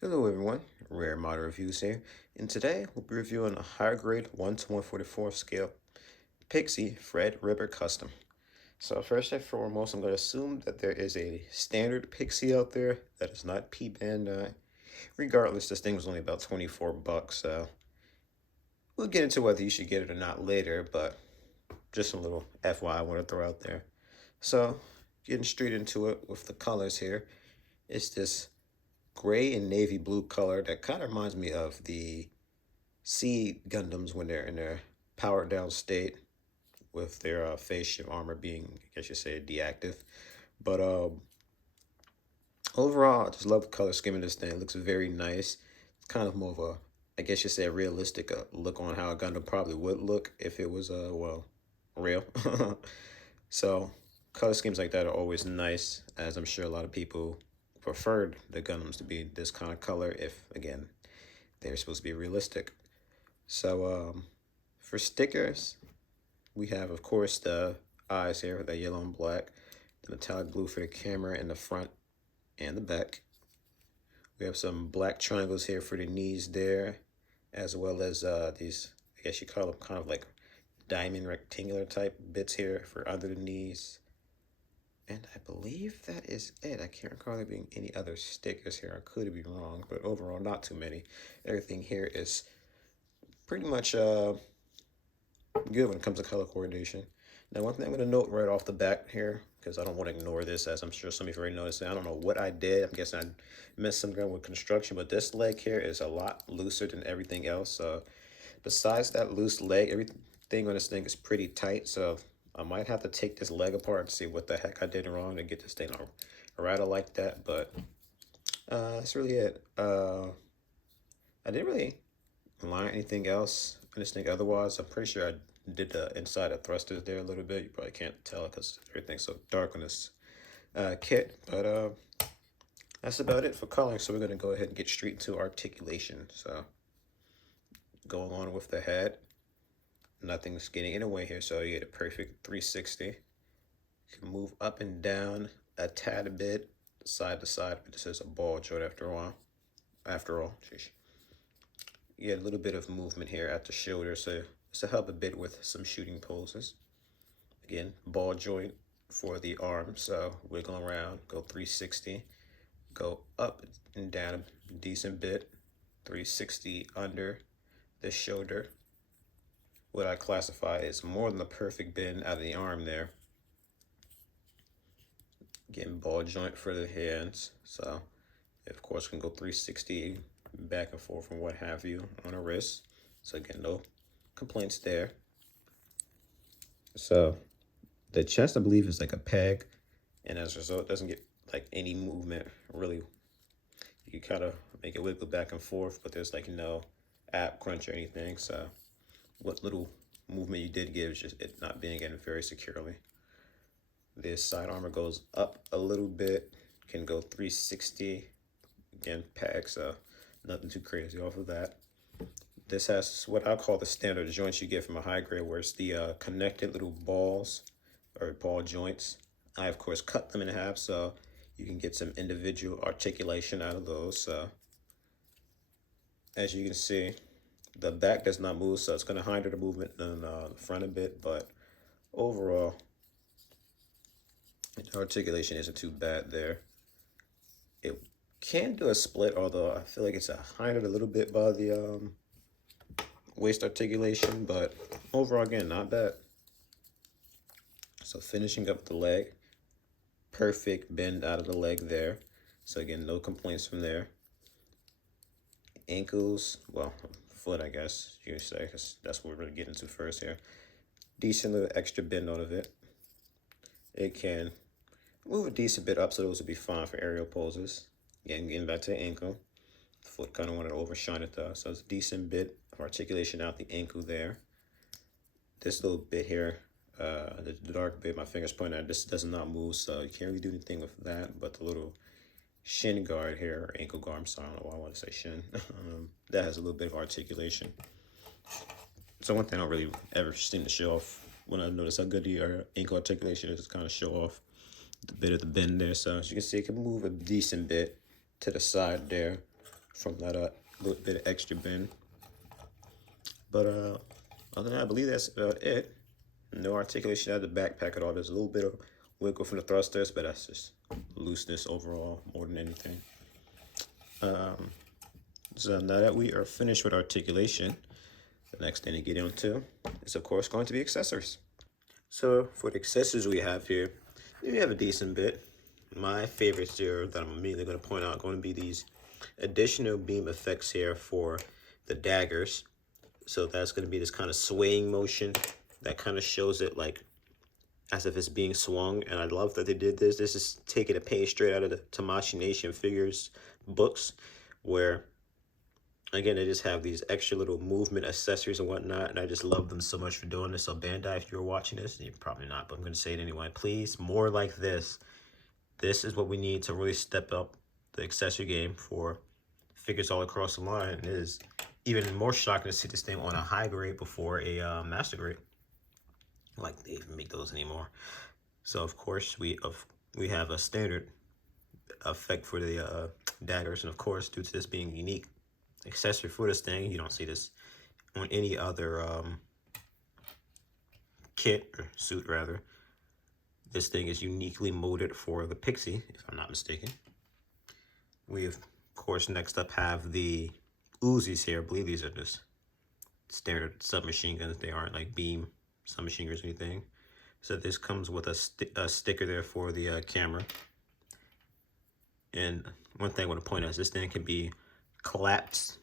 Hello everyone, Rare Model Reviews here, and today we'll be reviewing a higher grade 1 to 144 scale Pixy Fred Ribber Custom. So first and foremost, I'm going to assume that there is a standard Pixy out there that is not P-band. Regardless, this thing was only about 24 bucks, so we'll get into whether you should get it or not later, but just a little FYI I want to throw out there. So, getting straight into it with the colors here, it's this gray and navy blue color that kind of reminds me of the C Gundams when they're in their powered down state with their phase shift armor being, I guess you say, deactive. But overall, I just love the color scheme of this thing. It looks very nice. It's kind of more of a, I guess you say, a realistic look on how a Gundam probably would look if it was, well, real. So color schemes like that are always nice, as I'm sure a lot of people preferred the Gundams to be this kind of color if, again, they're supposed to be realistic. So for stickers, we have, of course, the eyes here with that yellow and black, the metallic blue for the camera in the front and the back. We have some black triangles here for the knees there, as well as these, I guess you call them kind of like diamond rectangular type bits here for under the knees. And I believe that is it. I can't recall there being any other stickers here. I could be wrong, but overall, not too many. Everything here is pretty much good when it comes to color coordination. Now, one thing I'm going to note right off the bat here, because I don't want to ignore this, as I'm sure some of you already noticed. I don't know what I did. I'm guessing I messed some ground with construction, but this leg here is a lot looser than everything else. Besides that loose leg, everything on this thing is pretty tight. So I might have to take this leg apart and see what the heck I did wrong to get this thing a rattle like that. But that's really it. I didn't really line anything else in this thing otherwise. I'm pretty sure I did the inside of thrusters there a little bit. You probably can't tell because everything's so dark on this kit. But that's about it for coloring. So we're going to go ahead and get straight into articulation. So going on with the head. Nothing's getting in the way here, so you get a perfect 360. You can move up and down a tad bit, side to side, but this is a ball joint after all. Sheesh. You get a little bit of movement here at the shoulder, so this will help a bit with some shooting poses. Again, ball joint for the arm, so wiggle around, go 360, go up and down a decent bit, 360 under the shoulder. What I classify as more than the perfect bend out of the arm there. Again, ball joint for the hands, so of course can go 360 back and forth and what have you on a wrist. So again, no complaints there. So the chest, I believe, is like a peg, and as a result, it doesn't get like any movement really. You kind of make it wiggle back and forth, but there's like no ab crunch or anything. So what little movement you did give is just it not being in very securely. This side armor goes up a little bit, can go 360. Again, peg, so nothing too crazy off of that. This has what I call the standard joints you get from a high grade, where it's the connected little balls or ball joints. I, of course, cut them in half so you can get some individual articulation out of those. So as you can see, the back does not move, so it's going to hinder the movement in the front a bit, but overall, articulation isn't too bad there. It can do a split, although I feel like it's hindered a little bit by the waist articulation, but overall, again, not bad. So finishing up the leg, perfect bend out of the leg there. So again, no complaints from there. Ankles, well, foot, I guess you would say, because that's what we're going to get into first here. Decent little extra bend out of it. It can move a decent bit up, so those would be fine for aerial poses. Again, getting back to the ankle. The foot kind of wanted to overshine it though, so it's a decent bit of articulation out the ankle there. This little bit here, the dark bit my fingers pointing at, this does not move, so you can't really do anything with that. But the little shin guard here, or ankle guard, I'm sorry, I don't know why I want to say shin, that has a little bit of articulation. So one thing I don't really ever seem to show off when I notice how good the ankle articulation is kind of show off the bit of the bend there. So as you can see, it can move a decent bit to the side there from that little bit of extra bend. But other than that, I believe that's it. No articulation out of the backpack at all. There's a little bit of wiggle from the thrusters, but that's just looseness overall more than anything. So now that we are finished with articulation, the next thing to get into is, of course, going to be accessories. So for the accessories we have here, we have a decent bit. My favorites here that I'm immediately going to point out are going to be these additional beam effects here for the daggers. So that's going to be this kind of swaying motion that kind of shows it like as if it's being swung. And I love that they did this. This is taking a page straight out of the Tamashii Nation Figures books, where again, they just have these extra little movement accessories and whatnot, and I just love them so much for doing this. So Bandai, if you're watching this, you're probably not, but I'm going to say it anyway. Please, more like this. This is what we need to really step up the accessory game for figures all across the line. It is even more shocking to see this thing on a high grade before a master grade. Like, they even make those anymore. So, of course, we have a standard effect for the daggers, and of course, due to this being unique accessory for this thing, you don't see this on any other kit or suit rather. This thing is uniquely molded for the Pixy, if I'm not mistaken. We of course next up have the Uzis here. I believe these are just standard submachine guns. They aren't like beam submachine guns or anything. So this comes with a sticker there for the camera. And one thing I want to point out is this thing can be collapsed,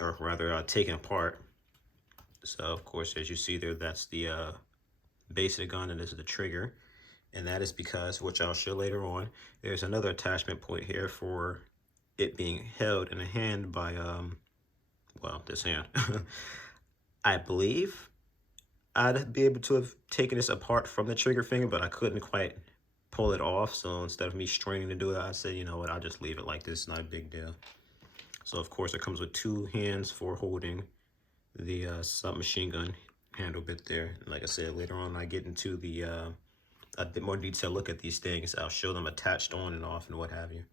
or rather taken apart. So of course, as you see there, that's the base of the gun, and this is the trigger. And that is because, which I'll show later on, there's another attachment point here for it being held in a hand by well, this hand. I believe I'd be able to have taken this apart from the trigger finger, but I couldn't quite pull it off. So instead of me straining to do it, I said, you know what, I'll just leave it like this. Not a big deal. So of course it comes with two hands for holding the submachine gun handle bit there. And like I said, later on I get into the a bit more detailed look at these things. I'll show them attached on and off and what have you.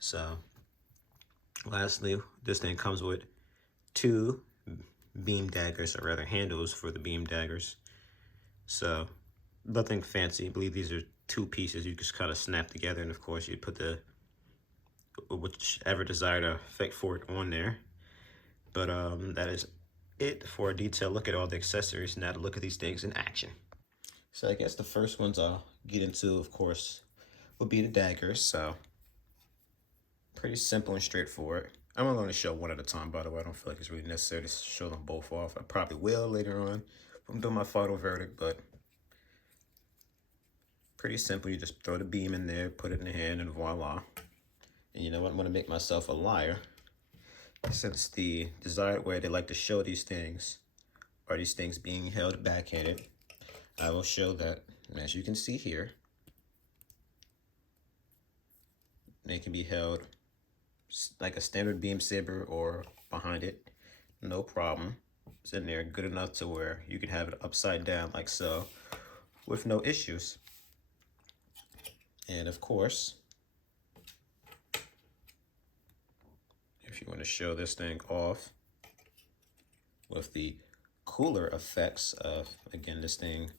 So lastly, this thing comes with two beam daggers, or rather handles for the beam daggers. So nothing fancy. I believe these are two pieces you just kind of snap together, and of course you put the whichever desired effect for it on there. But that is it for a detailed look at all the accessories. Now to look at these things in action. So I guess the first ones I'll get into, of course, will be the daggers. So pretty simple and straightforward. I'm only going to show one at a time, by the way. I don't feel like it's really necessary to show them both off. I probably will later on if I'm doing my final verdict, but pretty simple. You just throw the beam in there, put it in the hand, and voila. And you know what? I'm going to make myself a liar. Since the desired way they like to show these things are these things being held backhanded, I will show that, as you can see here, they can be held like a standard beam saber or behind it, no problem. It's in there good enough to where you can have it upside down like so with no issues. And of course, if you want to show this thing off with the cooler effects of, again, this thing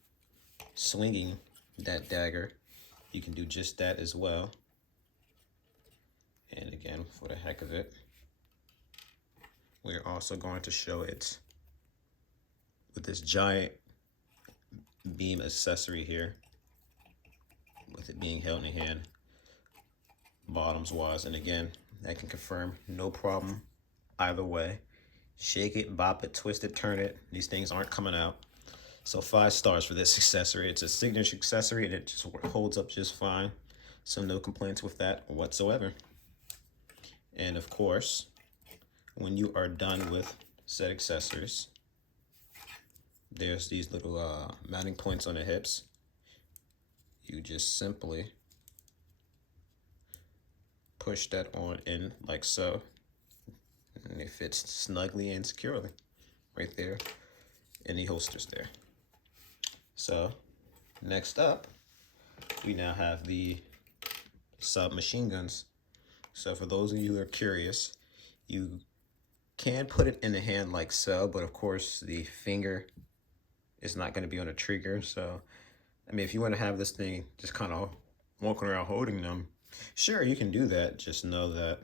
swinging that dagger, you can do just that as well. And again, for the heck of it, we're also going to show it with this giant beam accessory here, with it being held in the hand bottoms wise. And again, I can confirm, no problem either way. Shake it, bop it, twist it, turn it. These things aren't coming out. So 5 stars for this accessory. It's a signature accessory and it just holds up just fine. So no complaints with that whatsoever. And of course, when you are done with said accessories, there's these little mounting points on the hips. You just simply push that on in like so, and it fits snugly and securely right there in the holsters there. So next up, we now have the submachine guns. So for those of you who are curious, You can put it in the hand like so, but of course the finger is not going to be on the trigger. So, I mean, if you want to have this thing just kind of walking around holding them, sure, you can do that. Just know that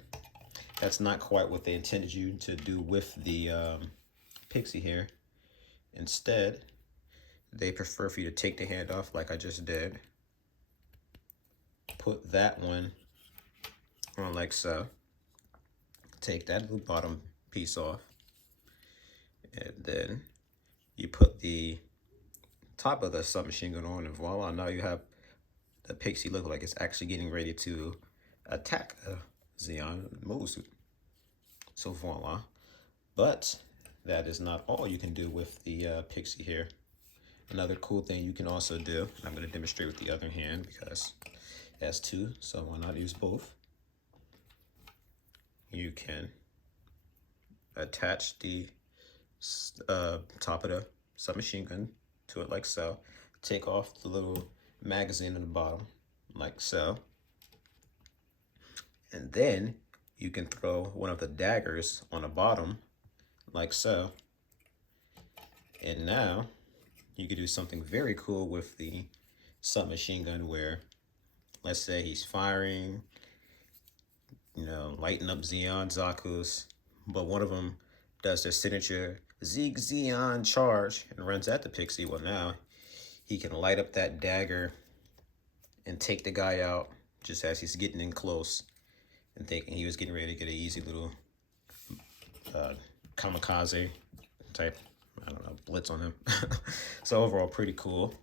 that's not quite what they intended you to do with the Pixy here. Instead, they prefer for you to take the hand off like I just did. Put that one on like so. Take that little bottom piece off. And then you put the top of the submachine gun on, and voila, now you have the Pixy look like it's actually getting ready to attack a Zeon mobile suit. So voila. But that is not all you can do with the Pixy here. Another cool thing you can also do, I'm going to demonstrate with the other hand because it has two, so why not use both? You can attach the top of the submachine gun to it like so. Take off the little magazine in the bottom like so. And then you can throw one of the daggers on the bottom like so. And now you can do something very cool with the submachine gun where, let's say he's firing, you know, lighting up Zeon Zaku's, but one of them does their signature Zeke Zeon charge and runs at the Pixy. Well, now he can light up that dagger and take the guy out just as he's getting in close and thinking he was getting ready to get an easy little kamikaze type, I don't know, blitz on him. So overall, pretty cool.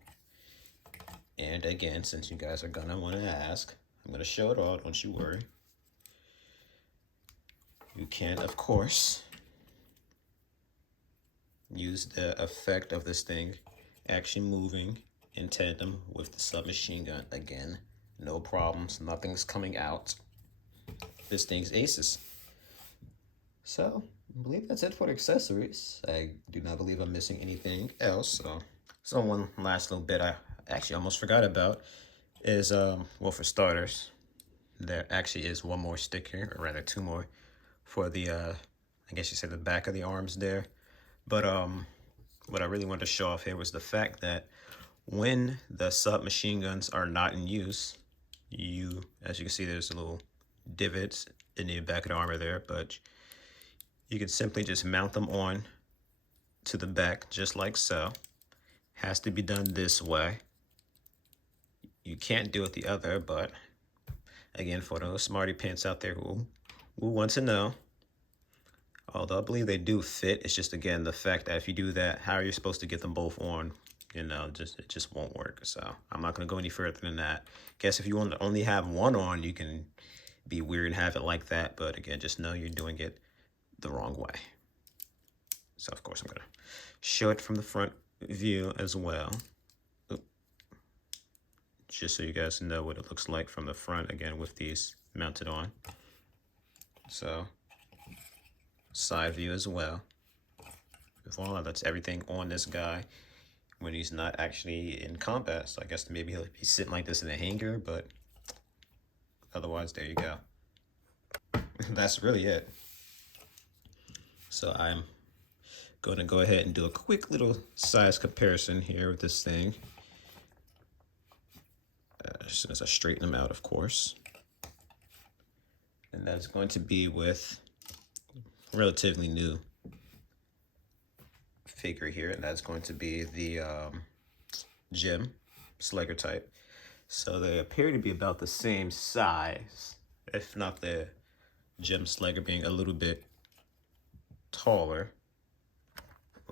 And again, since you guys are gonna want to ask, I'm gonna show it all, don't you worry. You can, of course, use the effect of this thing actually moving in tandem with the submachine gun. Again, no problems, nothing's coming out. This thing's aces. So, I believe that's it for the accessories. I do not believe I'm missing anything else. So one last little bit I actually almost forgot about is, well, for starters, there actually is one more sticker, or rather two more, for the, I guess you say the back of the arms there. But what I really wanted to show off here was the fact that when the submachine guns are not in use, as you can see, there's a little divots in the back of the armor there, but you can simply just mount them on to the back just like so. Has to be done this way. You can't do it the other, but again, for those smarty pants out there who want to know, although I believe they do fit, it's just, again, the fact that if you do that, how are you supposed to get them both on? You know, it just won't work. So I'm not going to go any further than that. Guess if you want to only have one on, you can be weird and have it like that. But again, just know you're doing it the wrong way. So of course I'm going to show it from the front view as well. Oop. Just so you guys know what it looks like from the front, again, with these mounted on. So side view as well. Voila, that's everything on this guy when he's not actually in combat. So I guess maybe he'll be sitting like this in a hangar, but otherwise, there you go. That's really it. So I'm going to go ahead and do a quick little size comparison here with this thing. As soon as I straighten them out, of course. And that's going to be with relatively new figure here, and that's going to be the Gem Slugger type. So they appear to be about the same size, if not the Gem Slugger being a little bit taller.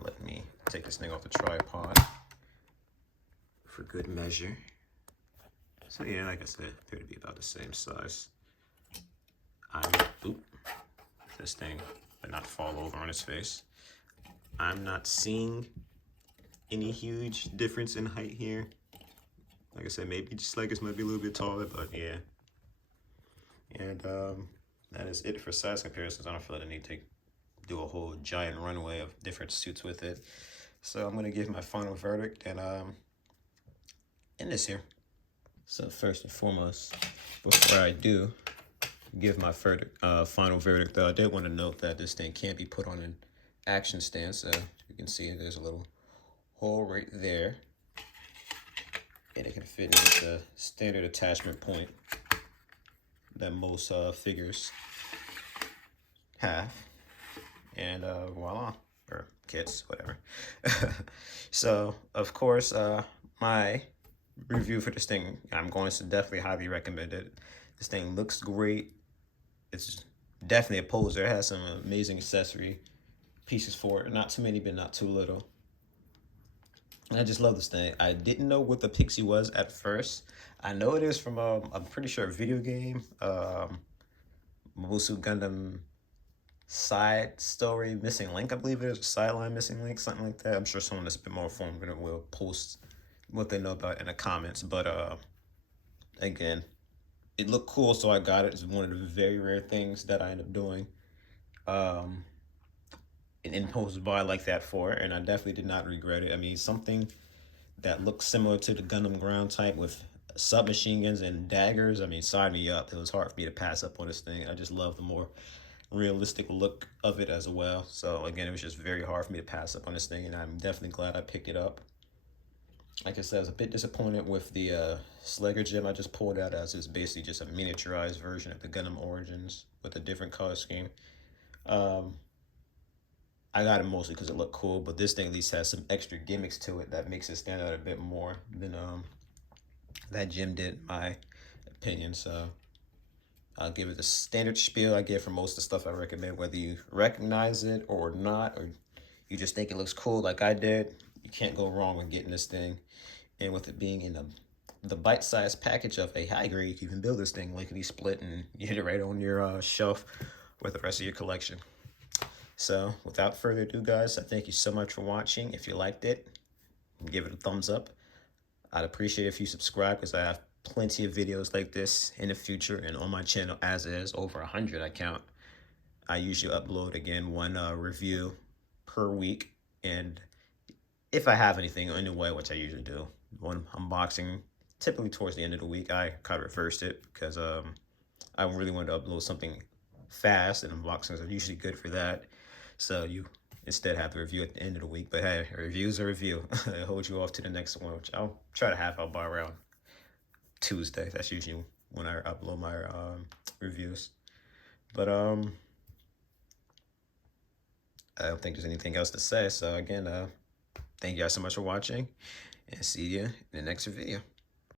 Let me take this thing off the tripod for good measure. So yeah, like I said, appear to be about the same size. This thing would not fall over on his face. I'm not seeing any huge difference in height here. Like I said, maybe Sluggers might be a little bit taller, but yeah. And that is it for size comparisons. I don't feel like I need to do a whole giant runway of different suits with it. So I'm gonna give my final verdict and end this here. So first and foremost, before I do, give my final verdict, though, I did want to note that this thing can't be put on an action stand. So you can see there's a little hole right there, and it can fit into the standard attachment point that most figures have. And voila, or kits, whatever. So, of course, my review for this thing, I'm going to definitely highly recommend it. This thing looks great. It's definitely a poser. It has some amazing accessory pieces for it. Not too many, but not too little. And I just love this thing. I didn't know what the Pixy was at first. I know it is from, I'm pretty sure, a video game. Mabusu Gundam side story missing link, I believe it is, sideline missing link, something like that. I'm sure someone that's a bit more informed will post what they know about in the comments. But again, it looked cool, so I got it. It's one of the very rare things that I end up doing an impulse buy like that for, and I definitely did not regret it. I mean, something that looks similar to the Gundam ground type with submachine guns and daggers, I mean, sign me up. It was hard for me to pass up on this thing. I just love the more realistic look of it as well. So again, it was just very hard for me to pass up on this thing, and I'm definitely glad I picked it up. Like I said, I was a bit disappointed with the Slugger gem I just pulled out, as it's basically just a miniaturized version of the Gundam Origins with a different color scheme. I got it mostly because it looked cool, but this thing at least has some extra gimmicks to it that makes it stand out a bit more than that gem did, in my opinion. So I'll give it the standard spiel I give for most of the stuff I recommend, whether you recognize it or not, or you just think it looks cool like I did. You can't go wrong with getting this thing. And with it being in the bite-sized package of a high grade, you can build this thing lickety split and get it right on your shelf with the rest of your collection. So without further ado, guys, I thank you so much for watching. If you liked it, give it a thumbs up. I'd appreciate it if you subscribe, because I have plenty of videos like this in the future, and on my channel, as is, over 100 I count. I usually upload, again, one review per week, and if I have anything anyway, which I usually do, one unboxing, typically towards the end of the week. I kind of reversed it because I really wanted to upload something fast, and unboxings are usually good for that. So you instead have the review at the end of the week. But hey, a review's a review. It holds you off to the next one, which I'll try to have out by around Tuesday. That's usually when I upload my reviews. But I don't think there's anything else to say. So again, thank you guys so much for watching, and see you in the next video.